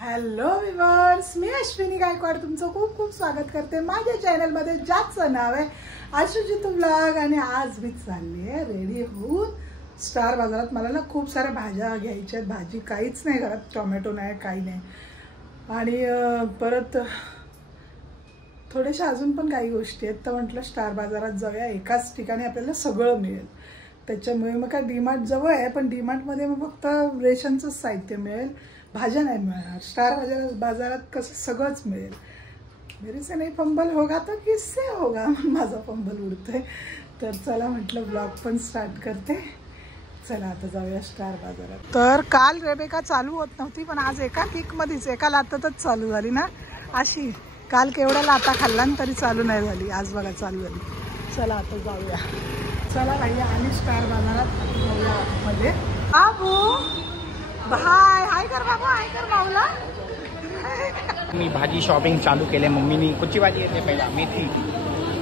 Hello viewers, मी अश्विनी गायकवाड तुमचं खूप खूप स्वागत करते माझ्या चॅनलमध्ये, ज्याचं नाव आहे आशुजित व्लॉग. आणि आज मी चालली आहे रेडी होऊन स्टार बाजारात. मला ना खूप साऱ्या भाज्या घ्यायच्या आहेत. भाजी काहीच नाही घरात, टोमॅटो नाही, काही नाही. आणि परत थोड्याशा अजून पण काही गोष्टी आहेत. तर म्हटलं स्टार बाजारात जाऊया, एकाच ठिकाणी आपल्याला सगळं मिळेल. त्याच्यामुळे मग काय डीमार्ट जवळ आहे, पण डीमार्टमध्ये मग फक्त रेशनचंच साहित्य मिळेल, भाज्या नाही मिळणार. स्टार बाजारात कसं सगळंच मिळेल. मेरे से नाही फंबल होगा तो किससे होगा, माझा फंबल उडतोय. तर चला म्हटलं ब्लॉग पण स्टार्ट करते. चला आता जाऊया स्टार बाजारात. तर काल रेबेका चालू होत नव्हती, पण आज एका किकमध्येच एका लातातच चालू झाली ना. अशी काल केवढ्या लाता खाल्ला तरी चालू नाही झाली, आज बघा चालू झाली. चला आता जाऊया. चला भाई, आणि स्टार बाजारात मध्ये बाबू हाय हाय कर बाबू, हाय कर माऊला. मी भाजी शॉपिंग चालू केले. मम्मीनी कुठची भाजी येते पहिला? मेथी.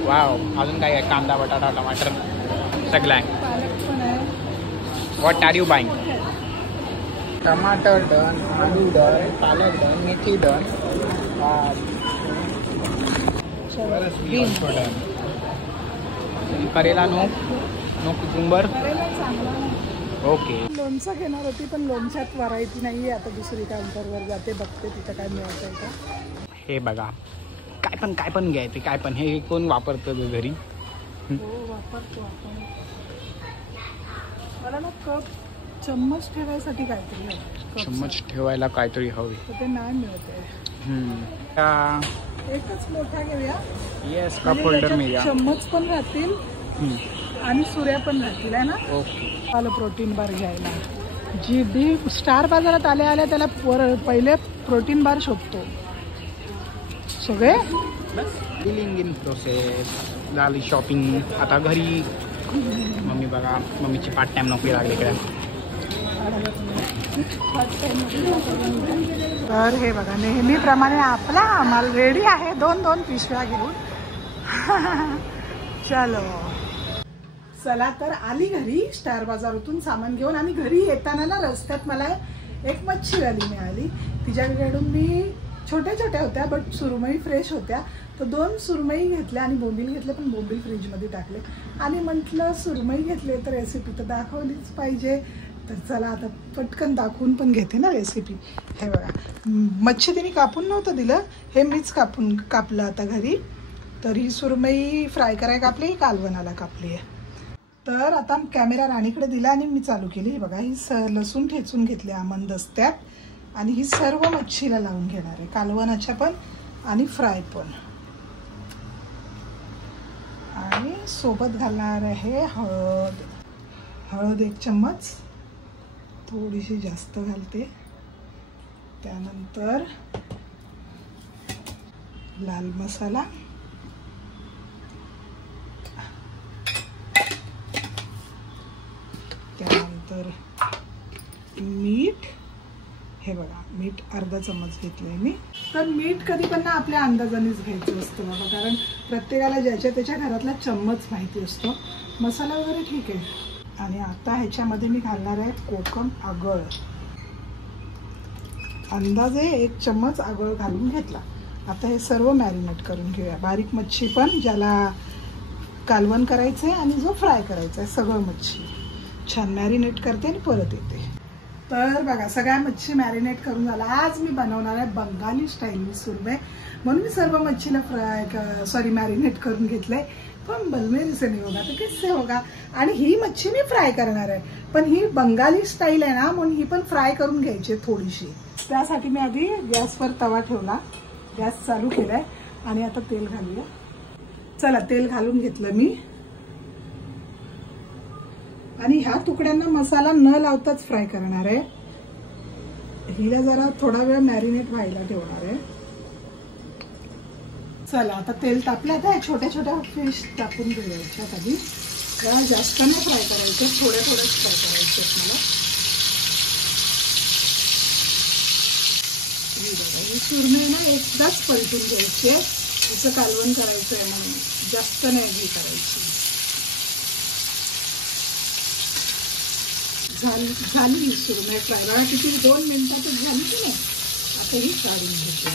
वाव. अजून काय आहे? कांदा, बटाटा, टमाटर सगळं आहे. पालक पण आहे. What are you buying? Tamatar done, aloo done, palak done, methi done, beans done. Karela no cucumber. Okay. लोणचं घेणार होती, पण लोणच्यात व्हरायटी नाही आहे. आता दुसरी काउंटरवर जाते, बघते तिथं काय मिळतंय का. हे बघा, काय पण घ्यायचे, काय पण. हे कोण वापरतं घरी? हो वापरतो आपण. मला ना कप चम्मच ठेवायसाठी काहीतरी हवं. चम्मच ठेवायला काहीतरी हवी. ते नाही मिळते. एकच मोठा घेऊया. येस, कप होल्डर मिळेल. चम्मच पण राहतील आणि सुऱ्या पण राहतील, आहे ना. ओके. आलं प्रोटीन बार घ्यायला. जी डी स्टार बाजारात आल्या आल्या त्याला पहिले प्रोटीन बार शोधतो. सगळे बिलिंग इन प्रोसेस झाली. शॉपिंग आता घरी. मम्मी बघा, मम्मीची पार्ट टाइम नोकरी लागली इकडे. तर हे बघा, नेहमीप्रमाणे आपला माल रेडी आहे. 2-2 पिशव्या घेऊन. चलो चला, तर आली घरी स्टार बाजारातून सामान घेऊन. आणि घरी येताना ना रस्त्यात मला एक मच्छीवाली मिळाली. तिच्याकडून मी छोट्या होत्या बट सुरमई फ्रेश होत्या. तर 2 सुरमई घेतल्या आणि बोंबील घेतले, पण बोंबील फ्रीजमध्ये टाकले. आणि म्हटलं सुरमई घेतले तर रेसिपी तर दाखवलीच पाहिजे. तर चला आता पटकन दाखवून पण घेते ना रेसिपी. हे बघा, मच्छी तिने कापून नव्हतं दिलं, हे मीच कापलं आता घरी. तर ही सुरमई फ्राय करायला कापली, कालवणाला कापली आहे. तर आता कॅमेरा राणीकडे दिला आणि मी चालू केली. हे बघा, ही लसूण ठेचून घेतली आमंदस्त्यात. आणि ही सर्व मच्छीला लावून घेणार आहे, कालवणाच्या पण आणि फ्राय पण. आणि सोबत घालणार आहे हळद 1 चम्मच, थोडीशी जास्त घालते. त्यानंतर लाल मसाला, त्यानंतर मीठ. हे बघा, मीठ अर्धा चम्मच घेतलंय मी. तर मीठ कधी पण ना आपल्या अंदाजानेच घ्यायचं असतं बाबा, कारण प्रत्येकाला ज्याच्या त्याच्या घरातला चम्मच माहिती असतो. मसाला वगैरे ठीक आहे. आणि आता ह्याच्यामध्ये मी घालणार आहे कोकम आगळ. अंदाजे 1 चम्मच आगळ घालून घेतला. आता हे सर्व मॅरिनेट करून घेऊया. बारीक मच्छी पण, ज्याला कालवण करायचं आहे आणि जो फ्राय करायचा आहे, सगळं मच्छी छान मॅरिनेट करते आणि परत येते. तर बघा, सगळ्या मच्छी मॅरिनेट करून झाला. आज मी बनवणार आहे बंगाली स्टाईल सुरमई, म्हणून मी सर्व मच्छीला मॅरिनेट करून घेतलंय. पण बलमेरी से नाही होगा तो किससे होगा. आणि ही मच्छी मी फ्राय करणार आहे, पण ही बंगाली स्टाईल आहे ना, म्हणून ही पण फ्राय करून घ्यायची थोडीशी. त्यासाठी मी आधी गॅसवर तवा ठेवला, गॅस चालू केलाय. आणि आता तेल घालूया. चला, तेल घालून घेतलं मी. आणि ह्या तुकड्यांना मसाला न लावताच फ्राय करणार आहे. हिला जरा थोडा वेळ मॅरिनेट व्हायला ठेवणार आहे. चला, आता तेल तापलं. आता छोट्या फिश टाकून घ्यायच्या आधी. जास्त नाही फ्राय करायचं, थोड्याच फ्राय करायचे मला. ही सुरमई ना एकदाच पलटून घ्यायची, असं कालवण करायचं आहे म्हणून जास्त नाही घी करायची. झाली सुरमई फ्राय. किती 2 मिनिटातच झाली की नाही. आतही काढून घेते.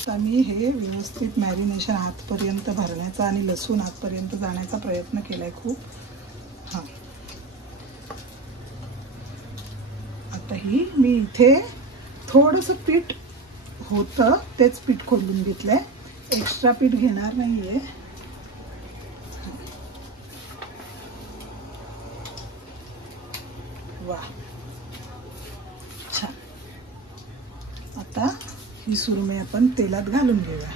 आता मी हे व्यवस्थित मॅरिनेशन आतपर्यंत भरण्याचा आणि लसूण आतपर्यंत जाण्याचा प्रयत्न केलाय खूप. हां, आता ही मी इथे थोडंसं पीठ होतं तेच पीठ खोलून घेतलंय, एक्स्ट्रा पीठ घेणार नाहीये. वा, छान. आता ही सुरमई आपण तेलात घालून घेऊया.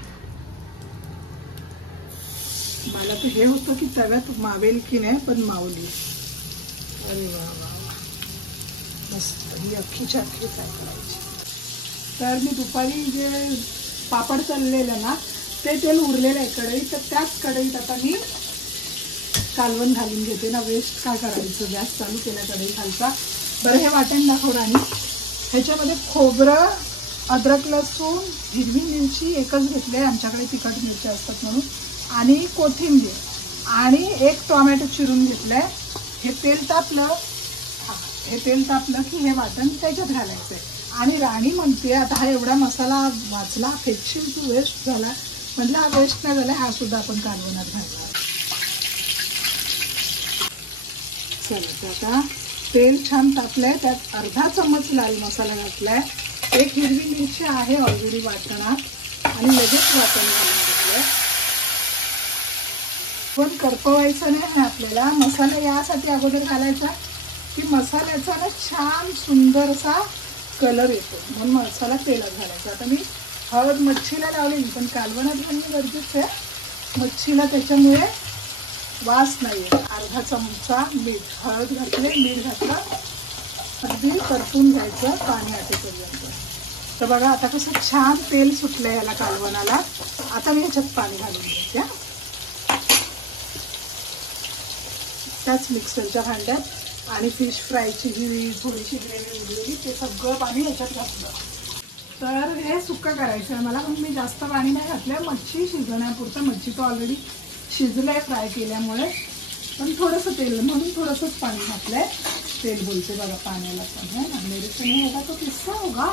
मला तर हे होतं की तव्यात मावेल की नाही, पण मावली. अरे वा वा वा, मस्त. ही अख्खीच्या अख्खी फ्राय करायची. तर मी दुपारी जे पापड तळलेलं ना ते तेल उरलेलं आहे कढईत, तर त्याच कढईत आता मी कालवण घालून घेते ना. वेस्ट काय करायचं, गॅस चालू केला कढई खालचा. बरं, हे वाटण दाखव राणी. ह्याच्यामध्ये खोबरं, अद्रक, लसूण, हिरवी मिरची एकच घेतली आहे, आमच्याकडे तिखट मिरच्या असतात म्हणून, आणि कोथिंबीर आणि एक टोमॅटो चिरून घेतलाय. हे तेल तापलं, हे तेल तापलं की हे वाटण त्याच्यात घालायचंय. आणि राणी म्हणते आता हा एवढा मसाला वाचला, फेकशील तू, वेस्ट झाला. म्हणजे हा वेस्ट नाही झाला, हा सुद्धा आपण कालवणात घालणार. चला, आता तेल छान तापलंय, त्यात अर्धा चम्मच लाल मसाला घातलाय, एक हिरवी मिरची आहे ऑलरेडी वाटणात, आणि लगेच वाटण घालून घेतलंय. पण करपवायचं नाही आपल्याला. मसाला यासाठी अगोदर घालायचा की मसाल्याचा ना छान सुंदर असा कलर येतो, म्हणून मसाला तेलात घालायचा. आता मी हळद मच्छीला लावलेली, पण कालवणात घालणं गरजेचं आहे. मच्छीला त्याच्यामुळे वास नाही आहे. अर्धा चमचा मीठ, हळद घातले, मीठ घातलं, अगदी परतून घ्यायचं पाणी आटेपर्यंत. तर बघा आता कसं छान तेल सुटलं याला कालवणाला. आता मी ह्याच्यात पाणी घालून घेते. त्याच मिक्सरच्या भांड्यात आणि फिश फ्रायची ही थोडीशी ग्रेव्ही उरलेली ते सगळं पाणी ह्याच्यात घातलं. तर हे सुक्कं करायचं आहे मला, पण मी जास्त पाणी नाही घातलं, मच्छी शिजण्यापुरतं. मच्छी तर ऑलरेडी शिजलंय फ्राय केल्यामुळे, पण थोडंसं तेल म्हणून थोडंसंच पाणी घातलंय. तेल बोलते बघा पाण्याला पण, है ना, मेरे से नहीं होगा तो किस्सा होगा.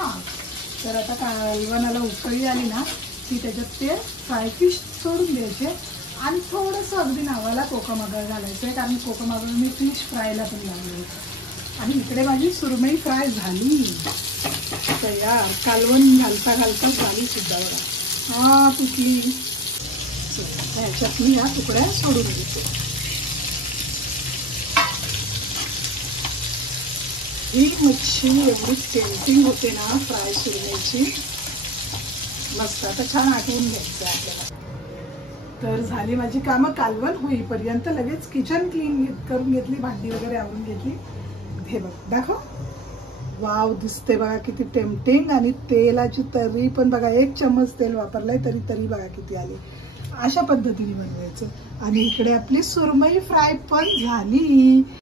तर आता कालवणाला उकळी आली ना की त्याच्यात ते फ्राय फिश सोडून द्यायचे आणि थोडंसं अगदी नावाला कोकमागळ घालायचं आहे, कारण कोकमागळ मी फिश फ्रायला पण लावलं होतं. आणि इकडे माझी सुरमई फ्राय झाली तयार, कालवण घालता घालता झाली सुद्धा बघा. हा तुटली. ह्याच्यात मी या तुकड्या सोडून घेते. ही मच्छी एवढी टेम्पटिंग होते ना फ्राय सुरमईची, मस्त. आता छान आठवून घ्यायचं आपल्याला. तर झाली माझी कामं. कालवण होईपर्यंत लगेच किचन क्लीन करून घेतली, भांडी वगैरे आवरून घेतली. हे बघ, दाखव. वाव, दिसते बघा किती टेम्पटिंग. आणि तेलाची तरी पण बघा, 1 चम्मच तेल वापरलाय तरी बघा किती आली. अशा पद्धतीने बनवायचं. आणि इकडे आपली सुरमई फ्राय पण झाली.